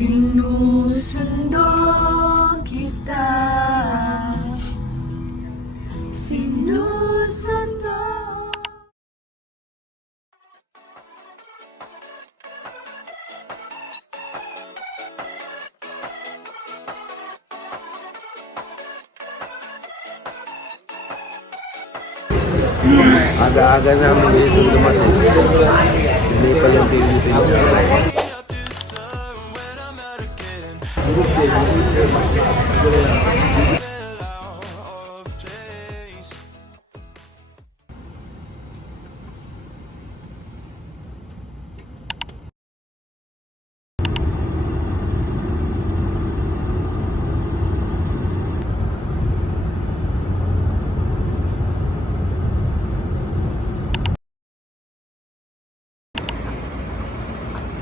Sinusundo kita. Sinusundo. Aga-aga namin dito dumating. Hindi pa lang pinipili.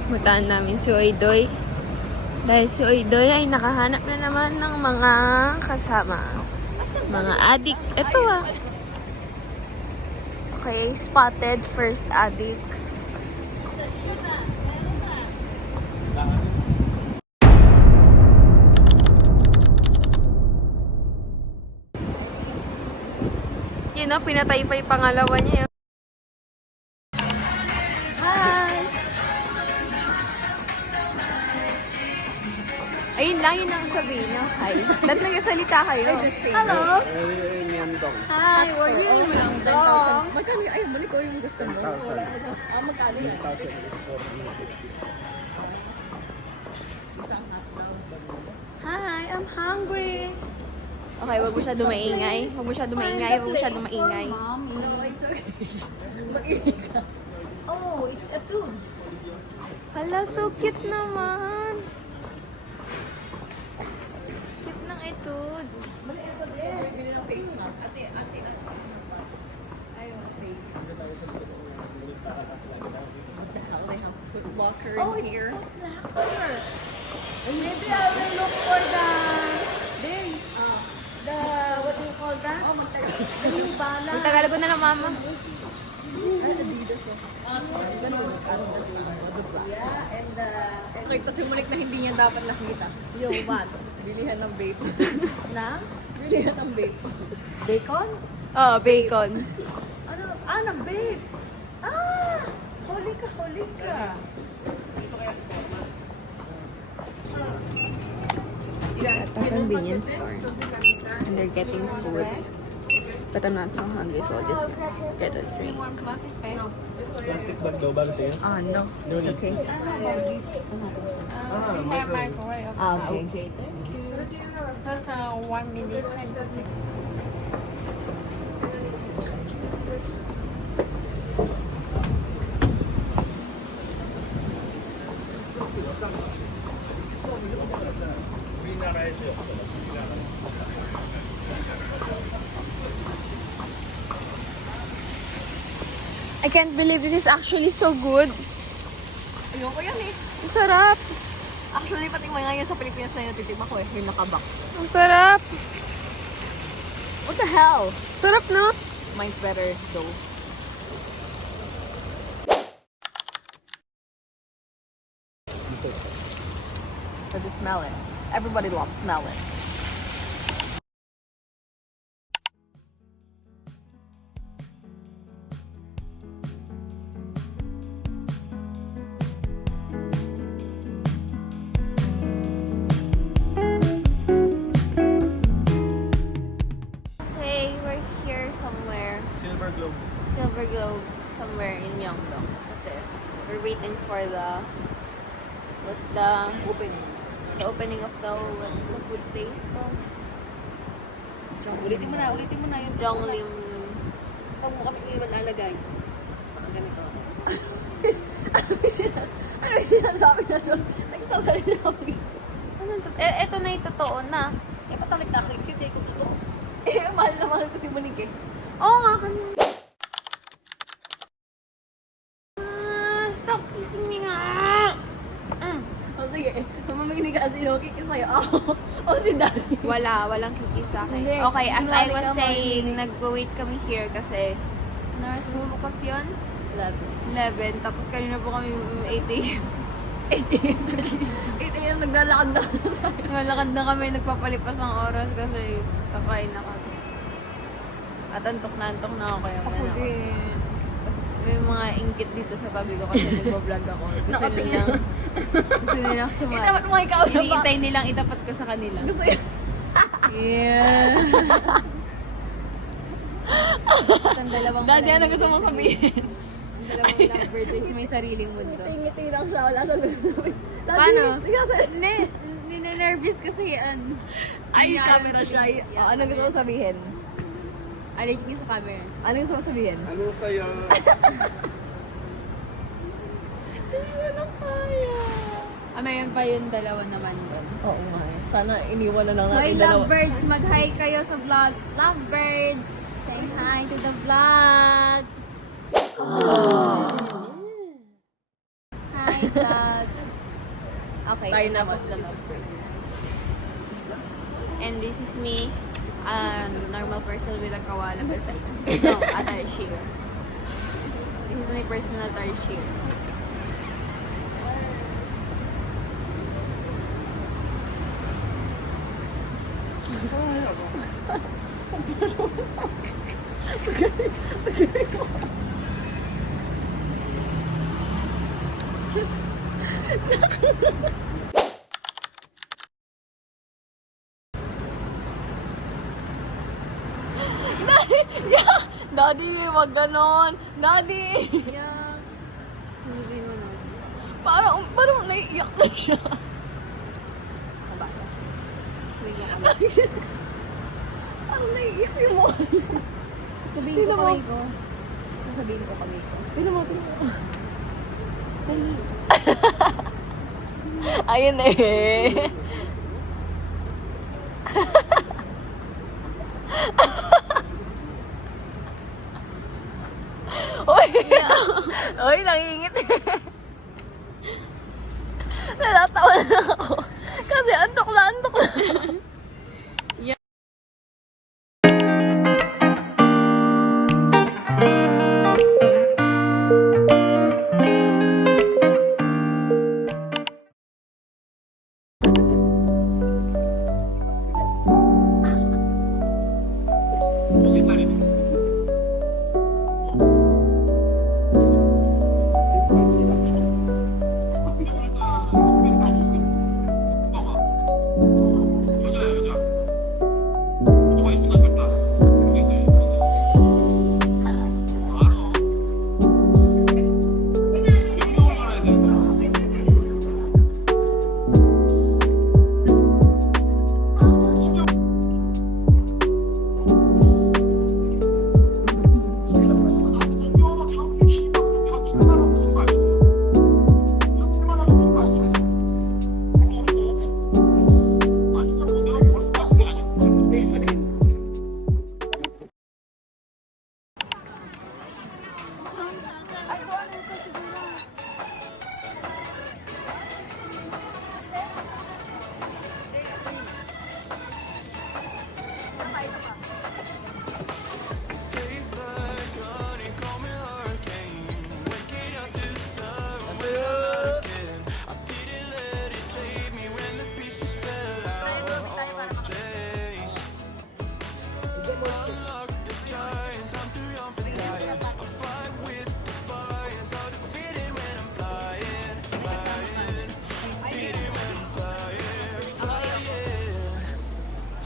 Puntahan namin si Oidoy. Dahil si Oidoy ay nakahanap na naman ng mga kasama. Mga adik. Ito ah. Okay, spotted first adik. Yun o, pinatay pa yung pangalawa niya. Ayun lang, yun ang sabihin niyo. Hi. Ba't nagsasalita kayo? Hello! Hi, we're here in Myeongdong. Magkano? Ay, mali ko yung gusto mo. Magkano yun? 1,000 is 460. Hi, I'm hungry. Okay, wag mo siya dumaingay. Wag mo siya dumaingay. Wag mo siya dumaingay. Mommy. No, it's okay. Oh, it's a food. Hala, so cute naman. Cute ng etude. Bili ng face mask. Ate. Ayaw na face. What the hell? They have foot locker in here. Locker. Maybe I will look for the what do you call that? The new balance. Ang Tagalog na lang, mama. Adidas. Canvas na ako, diba? Yeah, and Nakita simulik na hindi niya dapat nakita. yung what? Bilihan ng bacon. Na? Bilihan ng bacon. Bacon? Oo, bacon. Ano? Ah, nag-bake. Ah! Huli ka. At a convenience store. And they're getting food. But I'm not so hungry, so I'll just get a drink. Plastic bag daw ba siya? No. It's okay. We have microwave. Okay. Thank you. Just 1 minute. I can't believe this is actually so good. Ayoko yan eh. Ang sarap. Actually, pati mga yan sa Pilipinas na yung titigma ko eh. Yung nakabox. Ang sarap. What the hell? Sarap, no? Mine's better though. Because it's melon. Everybody loves melon. Hey, we're here somewhere. Silver Globe. Silver Globe somewhere in Myeongdong. Kasi we're waiting for the opening of the what's the food place called? Ulitin mo na yung Jonglim. Huwag mo kami iwan lalagay. Ganito. Ano yung sinasabi na to? Nagsasalita ako dito. Ano to? Eto na yung totoo na. Eh, patalik na clip. Hindi ko totoo. Eh, mahal na mahal ko si Monique eh. Oo nga kanina. Stop kissing me nga. O sige, mamamili ka si Loki kasi ako. O si Daddy. Walang kikis sa akin. Hindi, Okay, as I kunwari was ka saying, nag-wait kami here kasi oras mo bukas yun? 11. Tapos kanina po kami 8 a.m. 8 a.m. naglalakad na. Ngalakad na kami, nagpapalipas ng oras kasi kakain na kami. At antok na ako kaya wala na ako. Tapos may mga inggit dito sa tabi ko kasi nagbablog ako. Gusto nilang sumali. Dapat mo ikaw na ba? Iniintay nilang itapat ko sa kanila. Gusto yun. Yeah. Ang dalawang Daddy, ano gusto mong sabihin? Ang dalawang lovebirds may sariling mundo. Ngiti lang siya, wala siyang gusto sabihin. Paano? Daddy, Hindi, nervous kasi ay, Hindi, camera ayos siya. yun. Yeah, Ano gusto mong sabihin? allergic niya sa camera. Ano gusto mong sabihin? Ano sa'yo? Hindi ko na kaya. Mayroon pa yung dalawa naman doon. Oo nga eh. Sana iniwan na lang Hi, natin dalawa. lovebirds! Mag-hi kayo sa vlog. Lovebirds! Say hi to the vlog! Hi, vlog! Okay, Tayo enough naman. of the lovebirds. And this is me, a normal person with a koala beside me. No, a tarsier. This is my personal tarsier. Daddy, wag ganon. Daddy! Yeah. Hindi mo na. Parang naiiyak na siya. Parang naiiyak yung mo. Sabihin ko kamay ko. Sabihin ko kamay ko. Pino mo. Dali. Ayun eh. Uy! Uy, nangingit. Natatawa na ako. Kasi antok na.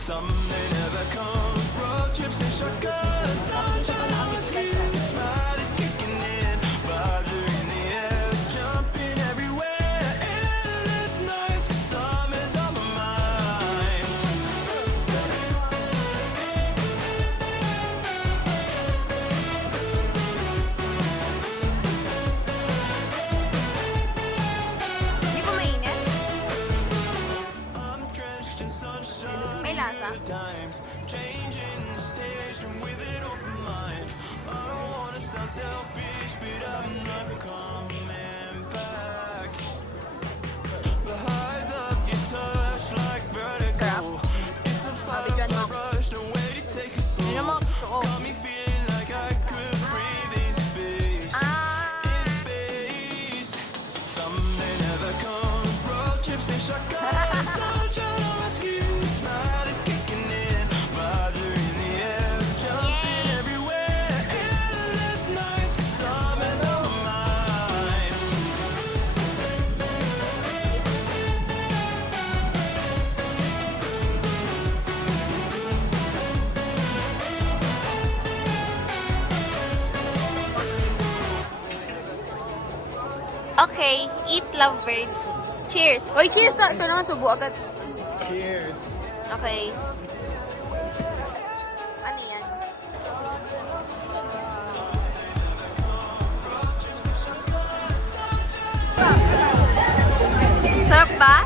Some may never come, road trips and shotguns, sunshine on the skin, smile is kicking in, vibes are in the air, jumping everywhere, endless nights, 'cause summer's on my mind. Hindi po mainit? I'm drenched in sunshine. May lasa? Times changing the station with an open mind. I don't wanna sound selfish, but I'm not coming back. The highs of your touch like vertigo. It's a fire rush, no way to take a soul. Yun ang mga gusto ko. Got me feeling like I could breathe in space. In space. Some may never come, road trips and shotguns. Okay, eat lovebirds. Cheers! Oy, cheers na! Ito naman, subo agad. Cheers! Okay. Ano yan? Sarap ba?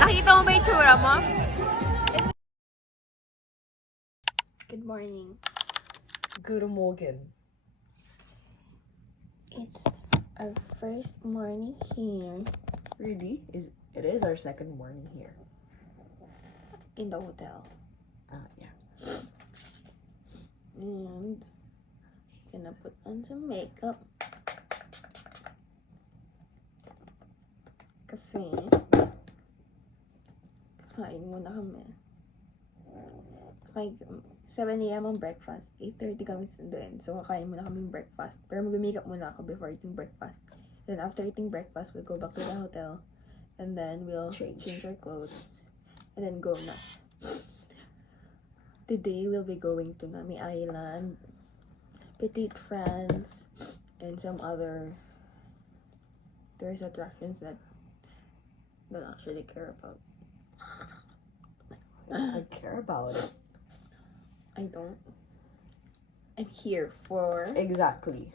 Nakita mo ba yung tsura mo? Good morning. Good morning. It's our first morning here Really? It is our second morning here. in the hotel. Yeah. And gonna put on some makeup. Kasi kain muna kami. 7 a.m. ang breakfast. 8:30 kami doon. So kakain muna kami breakfast. Pero mag-makeup muna ako before eating breakfast. Then after eating breakfast, we'll go back to the hotel. And then we'll change our clothes. And then go na. Today we'll be going to Nami Island, Petite France, and some other tourist attractions that don't actually care about. I care about it. I don't. I'm here for... Exactly.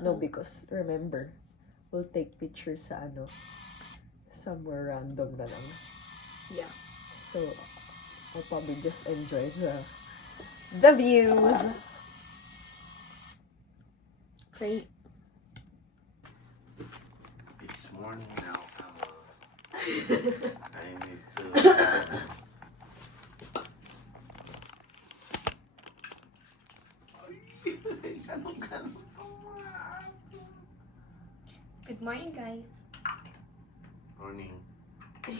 No, because remember, we'll take pictures sa somewhere random na lang. Yeah. So, I'll probably just enjoy the views. Great. It's morning now. I need to... Good morning, guys. Morning. Good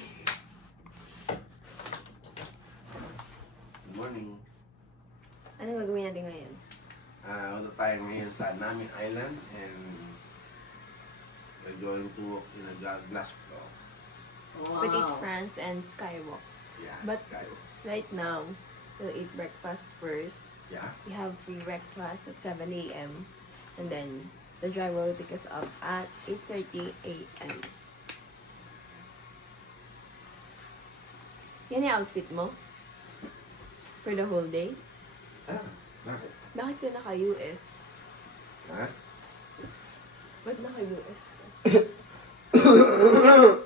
morning. Ano gagawin natin ngayon? Punta tayo ngayon sa Nami Island and we're going to walk in a glass block. Petite France and Skywalk. Yeah, But- Sky. Right now, we'll eat breakfast first. Yeah. We have free breakfast at 7 a.m. And then, the driver will pick us up at 8:30 a.m. Yan yung outfit mo? For the whole day? Ah, bakit? Bakit ka naka-US? Ha? Ba't naka-US?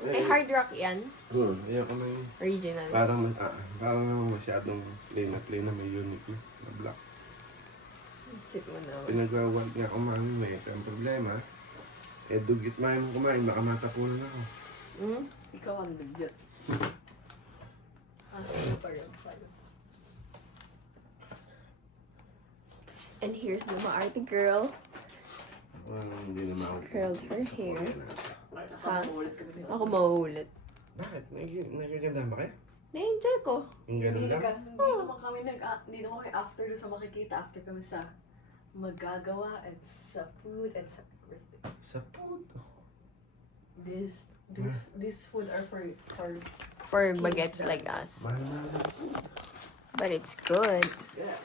Ay, Hard Rock yan? Ayoko na yun. Original. Parang naman masyadong plain na may unique na black. Shit mo na. Pinag-wild nga kumain may ang problema. Dugit mayo mo kumain, baka matapunan ako. Hmm? Ikaw ang legit. And here's the Maarte girl. Hindi naman ako. Curled her hair. Ha? Ulit kami din. Ako mauulit. Bakit? Nagaganda ba kayo? Na-enjoy ko. Yung ganun lang? Hindi naman kami after sa makikita. After kami sa magagawa at sa food at sa everything. Sa food. This food are for For baguettes like us. Mahal na. But it's good. it's good.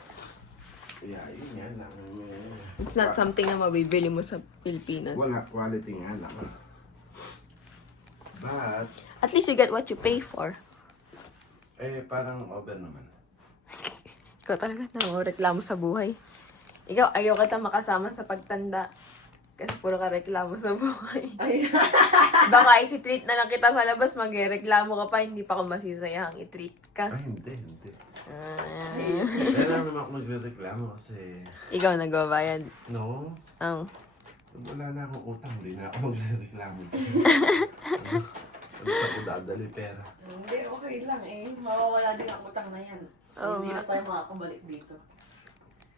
Yeah, yun nga lang. It's not something na mabibili mo sa Pilipinas. Wala, quality nga lang. But, At least you get what you pay for. parang over naman. Ikaw talaga reklamo sa buhay. Ikaw, ayaw kita makasama sa pagtanda. Kasi puro ka reklamo sa buhay. Ay. Baka iti-treat na lang kita sa labas, magreklamo ka pa, hindi pa ako masisayang i-treat ka. Ay, hindi. Ah. Kaya naman ako magre-reklamo kasi, Ikaw nagbabayad. no, Ang wala na akong utang, hindi na ako magre-reklamo. Ano sa ko dadali pera? Hindi, okay lang eh. Mawawala din ang utang na yan. Oo Hindi nga. na tayo makakabalik dito.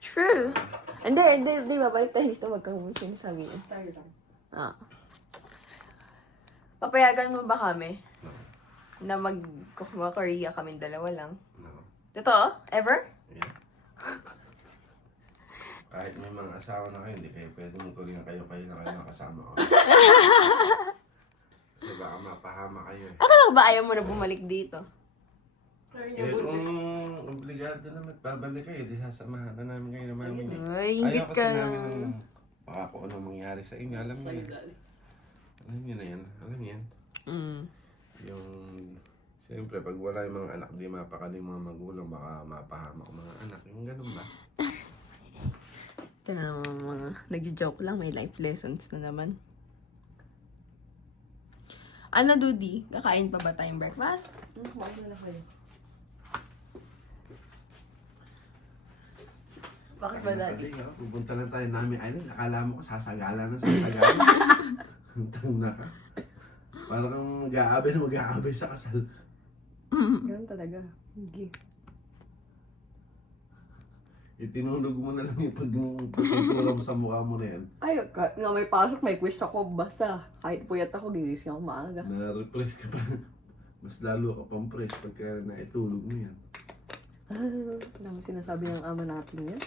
true. Hindi, babalik tayo dito, wag kang sinasabi. Tayo lang. Ah. Papayagan mo ba kami? Na mag-Korea kami dalawa lang? No. Totoo? Ever? Yeah. Kahit may mga asawa na kayo, hindi kayo pwede magkulingan kayo na kayo nakasama ko. Kasi baka mapahama kayo eh. Akala ko ba ayaw mo na bumalik dito? Kung obligado naman babalik kayo, di sasamahan na namin kayo naman. Ay, ingit Ayaw ka. kasi namin ng Baka kung anong mangyari sa inyo, alam niyo Sa'yo, yan. Daddy. Alam niyo na yan. Alam niyo yan. Mm. Yung, siyempre, pag wala yung mga anak, di mapakaling mga magulang, baka mapahamak mga anak. Yung ganun ba? Ito na naman mga nag-joke lang. May life lessons na naman. Ano, Dudi? Kakain pa ba tayong breakfast? Kumain na kayo. Bakit ba, Daddy? Pupunta lang tayo Nami Island. Akala mo ko sasagala na sasagala. Tang na ka. Parang kang mag-aabay sa kasal. Ganun talaga. Hindi. Itinulog mo na lang yung pagkukulam sa mukha mo na yan. Ay, nga may pasok, may quiz ako. Basta, kahit puyat ako, gigising ako maaga. Na-repress ka pa. Mas lalo ka pang press pagka naitulog mo yan. Alam mo sinasabi ng ama natin yan?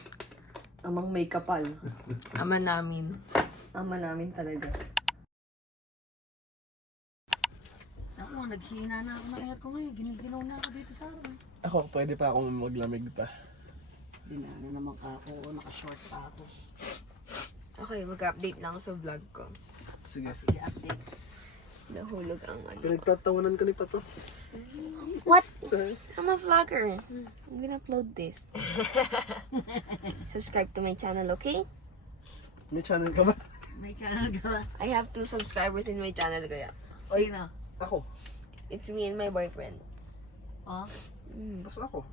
Amang may kapal. Ama namin. Ama namin talaga. Ako, naghina na ako ng air ko ngayon. Giniginaw na ako dito sa araw. Ako, pwede pa akong maglamig pa. Dinana naman ka ako, naka-short pa ako. Okay, mag-update lang ako sa vlog ko. Sige. Sige, update. Nahulog ang ano. Pinagtatawanan ka ni Pato. What? I'm a vlogger. I'm gonna upload this. Subscribe to my channel, okay? May channel ka ba? May channel ka ba? I have 2 subscribers in my channel kaya. Sino? Ako. It's me and my boyfriend. Oh? Basta ako.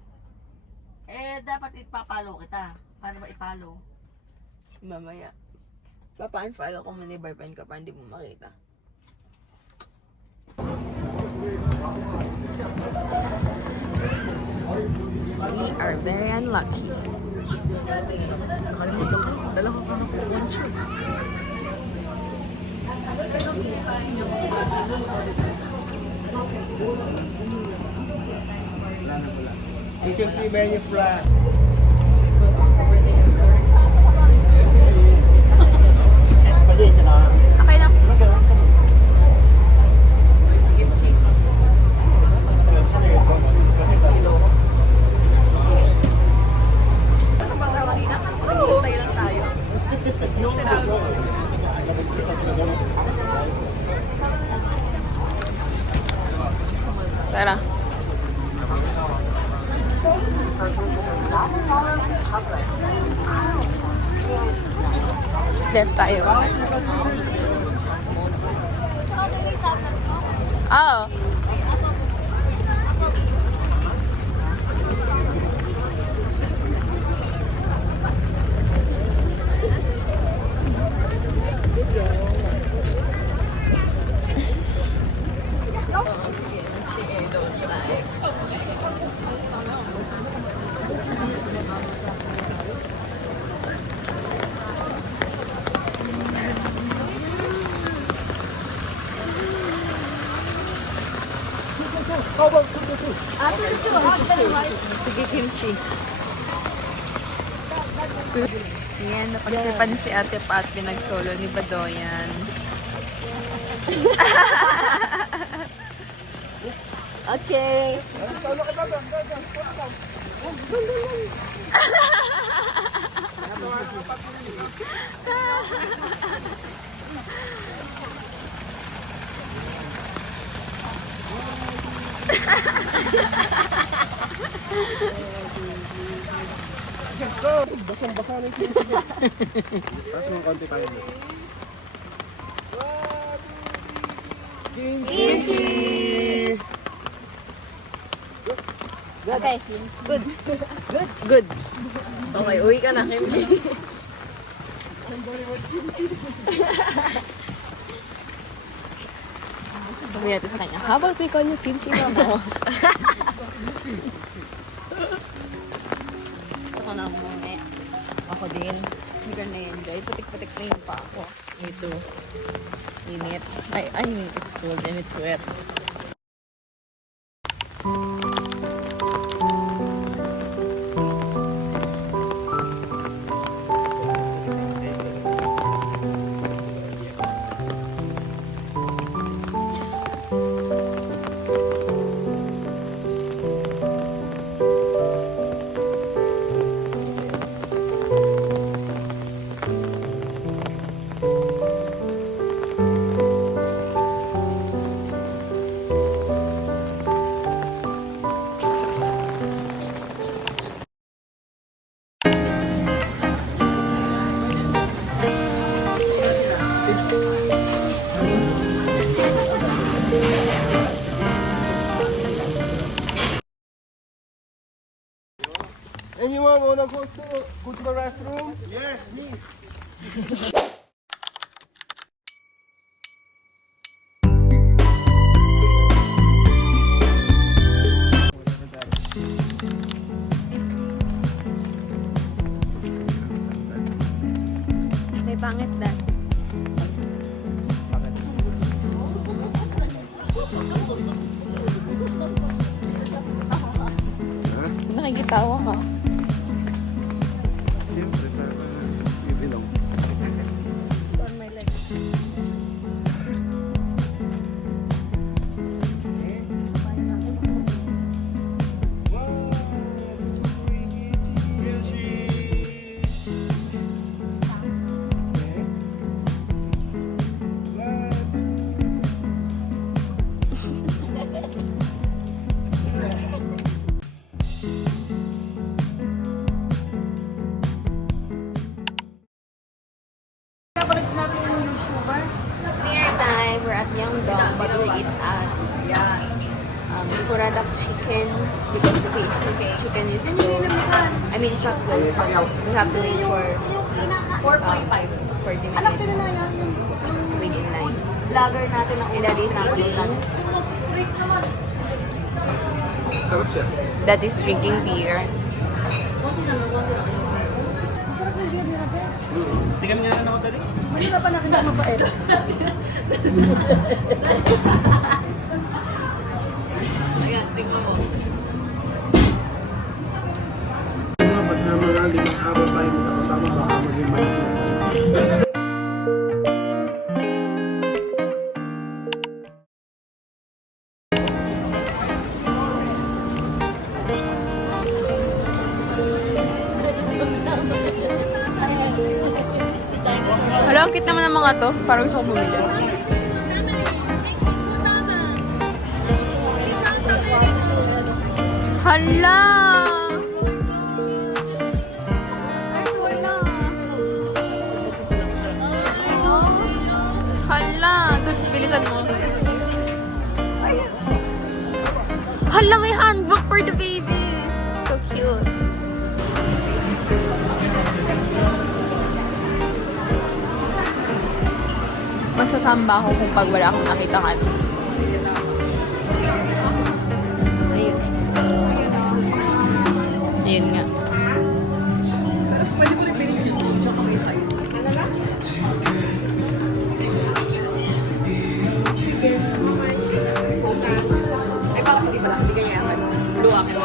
Eh, dapat ipapalo kita. Paano ba ipalo? Mamaya. Papa-unfollow ko muna yung boyfriend ko para hindi mo makita. We are very unlucky. Dalawa ka ng one shirt. You can see many flags. Okay lang. Oo. Tara. Left tayo. Oo. Sige, kimchi. Yan, napagtipan si Ate Pat, pinagsolo ni Badoyan. Okay. Basang-basa na yung Tapos ng konti tayo. Kimchi! Okay, good. Good. Okay, uwi ka na, Kimchi. Sabi natin sa kanya, how about we call you Kimchi Mama? Gusto ko na umuwi. Ako din. Hindi ka na-enjoy. Putik-putik na yung pa ako. Ito. Init. I mean, it's cold and it's wet. wanna go to the restroom? Yes, me. May pangit dad. Nakikitawa ka. Siyempre, para bibilong. On my leg. It's dinner time. We're at Myeongdong, but we eat at Buradak Chicken because the chicken is full. I mean, it's not full, but we have to wait for 4.5. 40 Anak, minutes. sino na yan? Wait in line. Vlogger natin ako. And that is not eating. Straight naman. Sarap siya. That is drinking beer. Tingnan niya na ako dali. Hindi na pa nakita mabait. Ayan, tingnan mo. Ba't na mga 5 araw tayo magkakasama, baka maging mali. Hala, ang cute naman ng mga to. Parang gusto ko bumili. Hala! Hala! Dudes, bilisan mo. Hala, may handbook for the babies! So cute. Magsasamba ako kung pag wala akong nakita ka. Ayun. Ayun nga. Pwede ko rin pinigyan yung tsaka may size. Ay, parang hindi pala. Hindi ganyan. Luwak yan.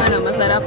Ano, masarap?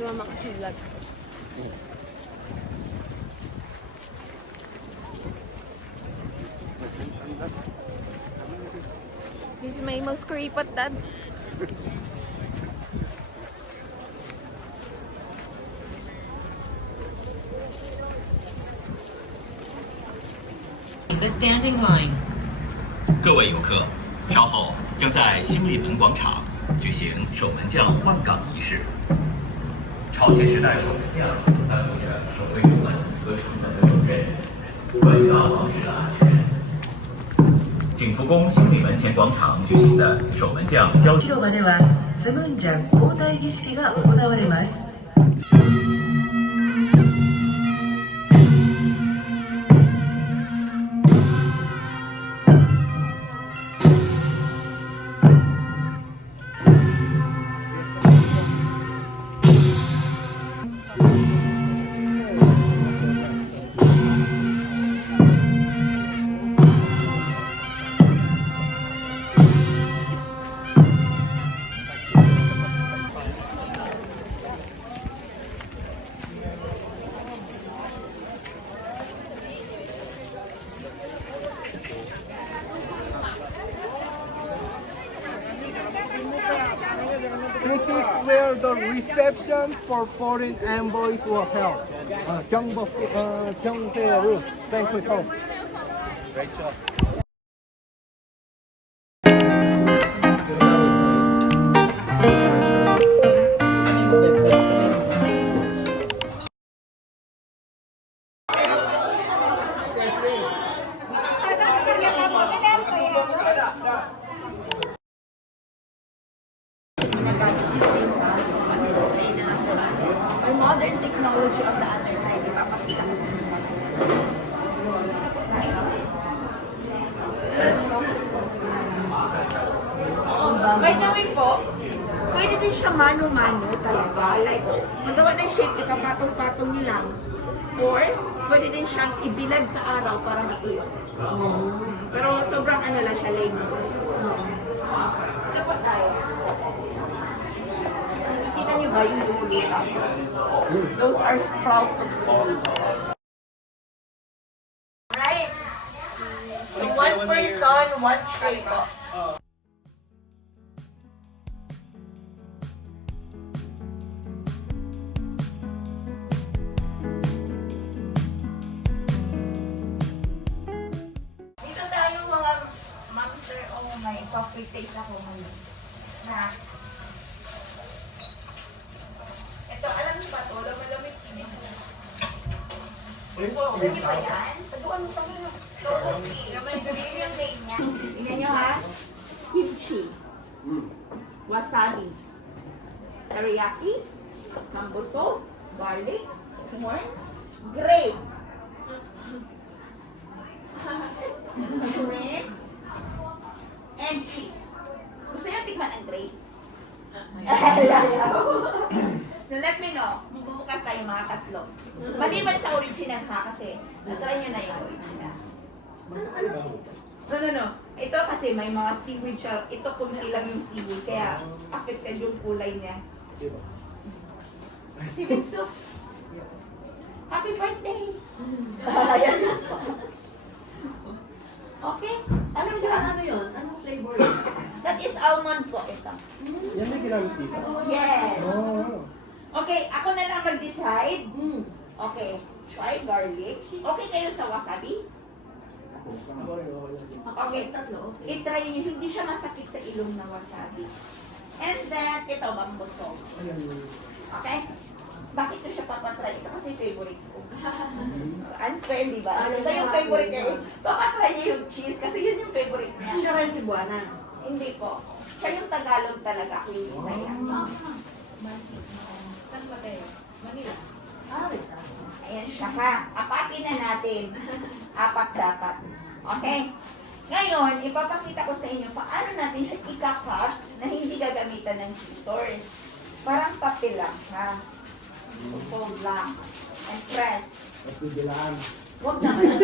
Sumama ka sa vlog. Most kuripot, Dad. The standing line. 各位游客，稍后将在兴利门广场举行守门将换岗仪式。朝鲜时代守门将担负着守卫宫门和城门的重任，关系到王室的安全。景福宫兴利门前广场举行的守门将交接。広場ではスムンジャン交代儀式が行われます。This is where the reception for foreign envoys were held. Gyeongdae Banquet Hall. Or modern technology on the other side, ipapakita ko sa inyo. By the way po, pwede din siya mano-mano talaga. Like, magawa ng shape, ipapatong-patong nyo lang. Or, pwede din siyang ibilad sa araw para matuyo. Pero sobrang ano lang siya, lame. Ito po tayo. Nakikita niyo ba yung bumulita? Those are sprout of seeds. Right? So, one person, one tray po. Dito tayo mga ma'am sir, oh may coffee taste ako ngayon. Snacks. Ito, alam niyo ba ito? Lamig ini. Alam niyo ba yan? Taguan mo pa mo. Tteokbokki. Ito yung name niya. Tingnan niyo ha. Kimchi. Wasabi. Teriyaki. Mambuso. Garlic. Corn. Grape. Shrimp. And cheese. Gusto niyo tikman ang grape? So let me know. Magbubukas tayo mga tatlo. Maliban sa original ha kasi natry nyo na yung original. No. Ito kasi may mga seaweed siya. Ito kunti lang yung seaweed kaya affected yung kulay niya. Seaweed soup. Happy birthday! Ayan. Okay? Alam niyo ano yun? Anong flavor? That is almond po ito. Yan may ginamit dito. Yes! Oh. Okay, ako na lang mag-decide. Okay, try garlic. Okay kayo sa wasabi? Okay, i-try niyo. Hindi siya masakit sa ilong na wasabi. And then, ito, bambusog. Okay? Bakit ko siya papatry? Ito kasi favorite ko. Unfair, di ba? Ito yung favorite niya. Papatry niya yung cheese kasi yun yung favorite niya. Siya rin si Buana. Hindi po. Siya yung Tagalog talaga. Ako yung Bisaya. Saan ba kayo? Manila. Ayan siya ha. Apatin na natin. Apat dapat. Okay? Ngayon, ipapakita ko sa inyo paano natin siya ika-cut na hindi gagamitan ng scissors. Parang papel lang ha. Fold lang. And press. Huwag naman.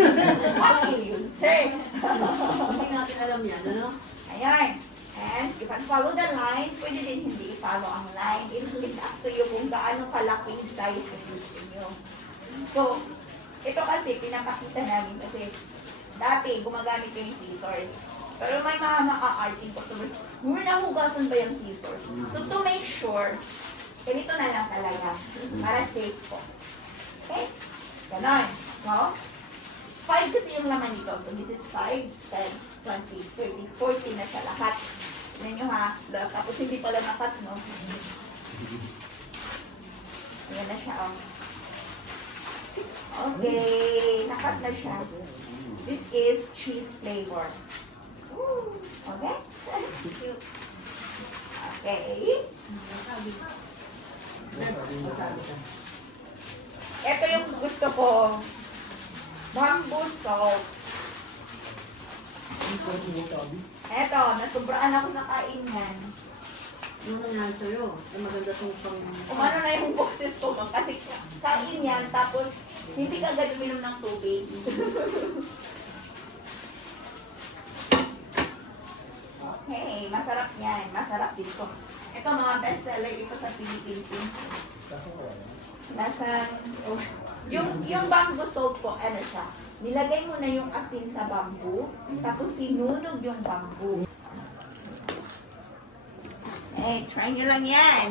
Papel yun, sir. Hindi natin alam yan, ano? Ayan. And if I follow the line, pwede din hindi i-follow ang line. It's up to you kung gaano kalaki yung size na gusto nyo. So, ito kasi pinapakita namin kasi dati gumagamit ko yung scissors. Pero may mga maka-arting customers, nahugasan ba yung scissors? So to make sure, ganito na lang talaga. Para safe po. Okay? Ganon. No? 5 kasi yung laman nito. So this is 5, 10, 20, 30, 40 na siya lahat. Tignan nyo ha. Tapos hindi pala nakat, no? Ayan na siya, oh. Okay. Nakat na siya. This is cheese flavor. Okay? Okay. Ito yung gusto ko. Bamboo salt. Eto, nasubraan ako sa kain yan. Yung nangyari sa'yo, ay maganda itong pang... Umano na yung boses ko, ma'am. Kasi kain yan, tapos hindi ka agad uminom ng tubig. Okay, masarap yan. Masarap dito. Ito mga bestseller ito sa Philippines. Yung bamboo salt po, ano siya? Nilagay mo na yung asin sa bamboo, tapos sinunog yung bamboo. Eh, try nyo lang yan.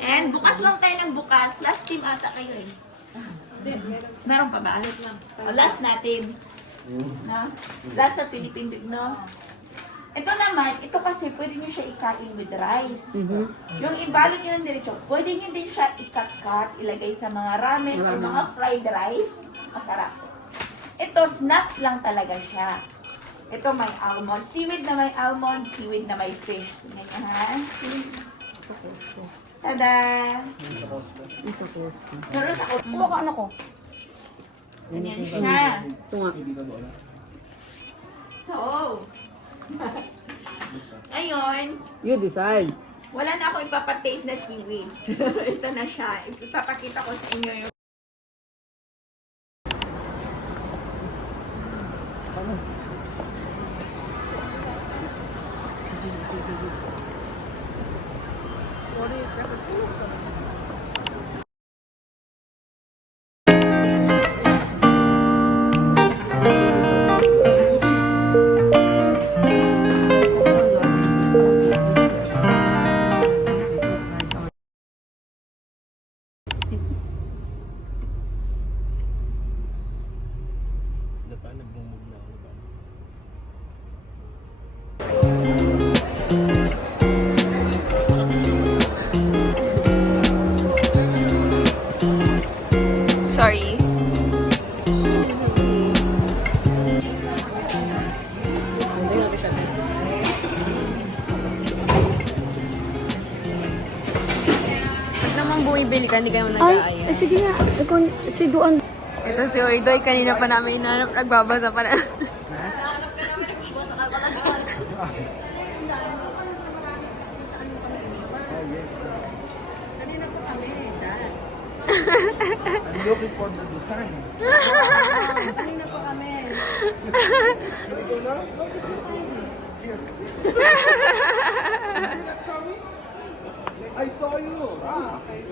And bukas lang tayo ng bukas. Last team ata kayo eh. Meron pa ba? O, last natin. No? Last sa Philippine Big, no? Ito naman, ito kasi pwede nyo siya ikain with rice. Yung ibalot nyo ng diretso, pwede nyo din siya ikat-kat, ilagay sa mga ramen o mga fried rice. Masarap. Ito, snacks lang talaga siya. Ito may almond. Seaweed na may almond, seaweed na may fish. Tingnan nyo, ha? Tada! Pero sa Ano ka, ano ko? ganyan siya. Ito nga. So, ngayon, You decide. wala na ako ipapataste na seaweed. Ito na siya. Ipapakita ko sa inyo yung Sorry. Pag naman bumibili ka, hindi ka naman nag-aaya. Ay, sige nga. Ikaw, si Duan. Ito si Oidoy, kanina pa namin inaanap, nagbabasa pa na. I'm looking for the design. Kanina po kami. Ikaw na? Here. I saw you. Okay.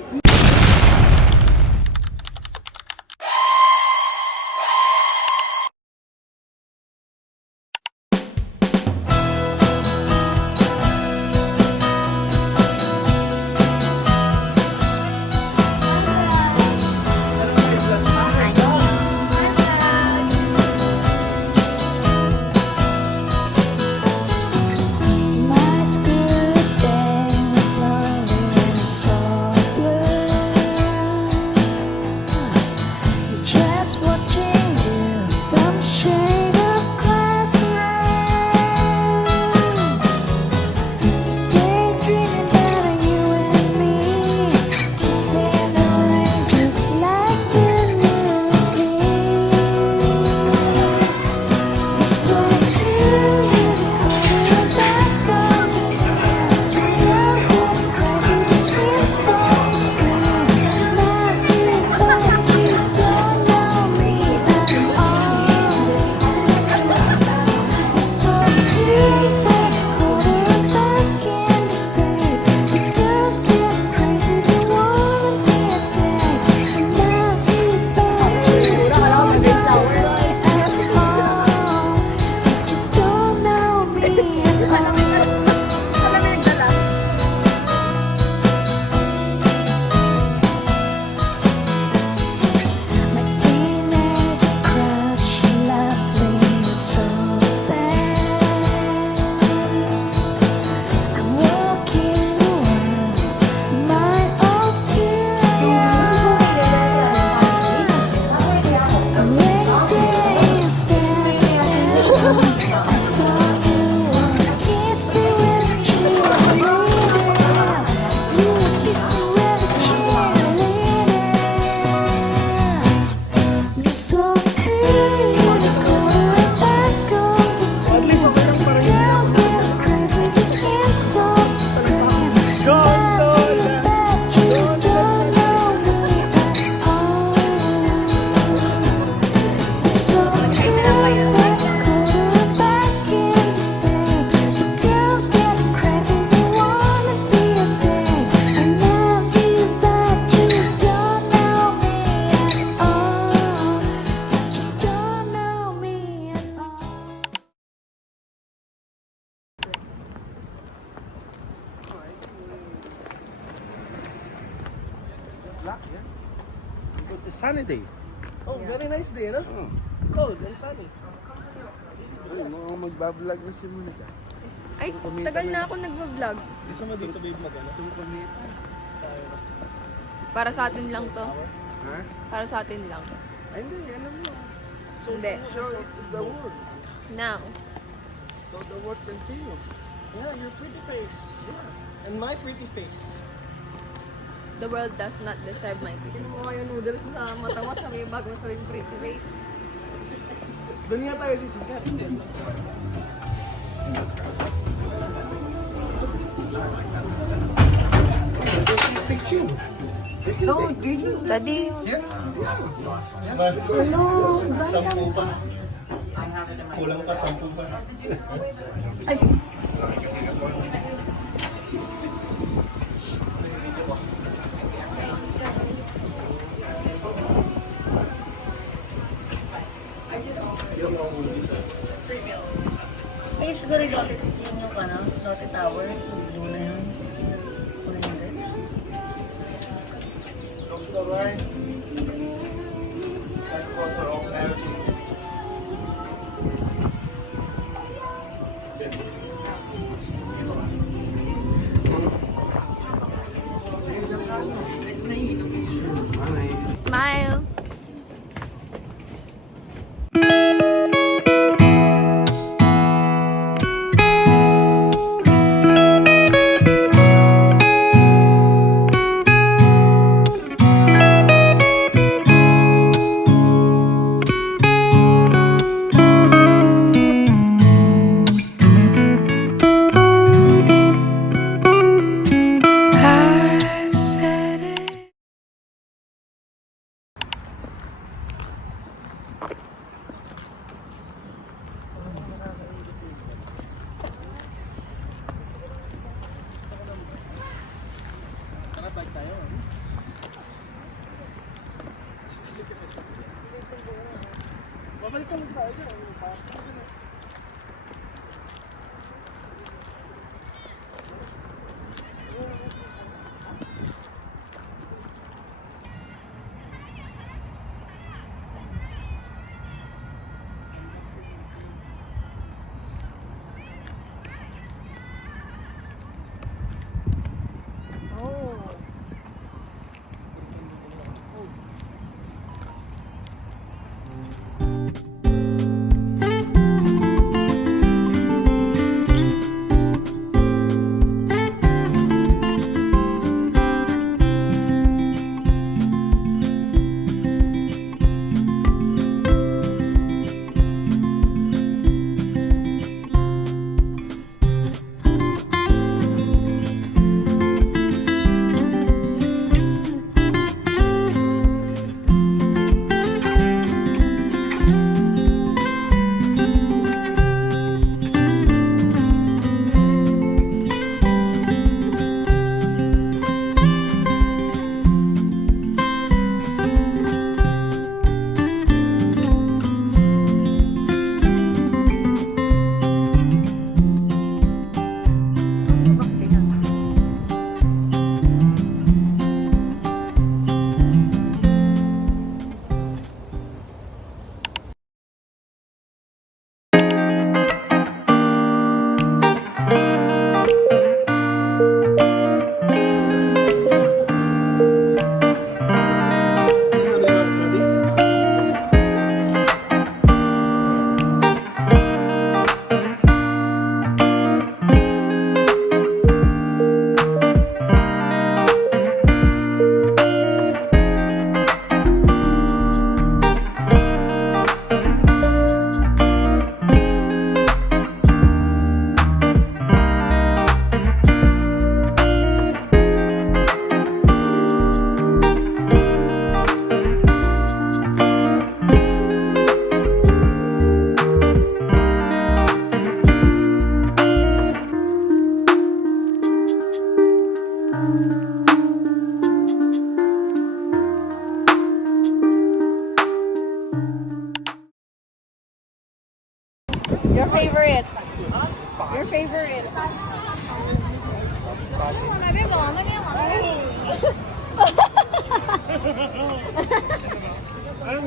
My school days long and softly. black, yeah. But it's sunny day. Oh, very nice day, no? Oh. Cold and sunny. Ay, mga magbablog na si Monica. Ay, tagal na ako nagbablog. Gusto mo dito, babe, mag-ano? Gusto mo kumita? Para sa atin lang to. Ha? Para sa atin lang. Ay, hindi, alam mo. Hindi. Show it to the world. Now. So the world can see you. Yeah, your pretty face. Yeah. And my pretty face. The world does not deserve my pretty. Mo yung noodles sa mata mo, sabi bago mo sabihin pretty face. Doon nga tayo sisikat. Picture. No, really? Daddy. Sampu pa. Kulang pa, 10 pa. Ay, siguro Lotte, yun yung Lotte Tower. Blue na yun. Or hindi. Looks alright. That was our own energy. Smile. Babalik ka lang tayo dyan. Your favorite. Your favorite. I'm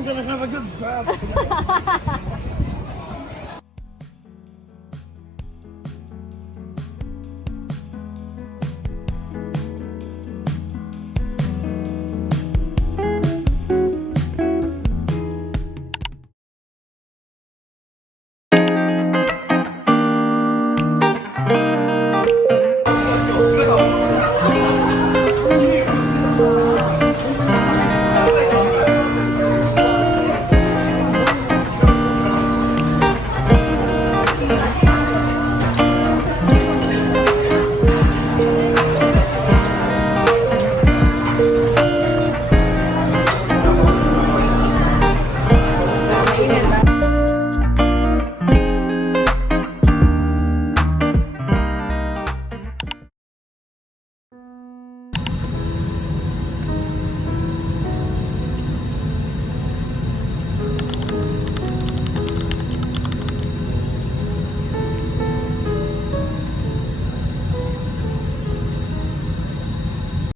gonna have a good bath tonight.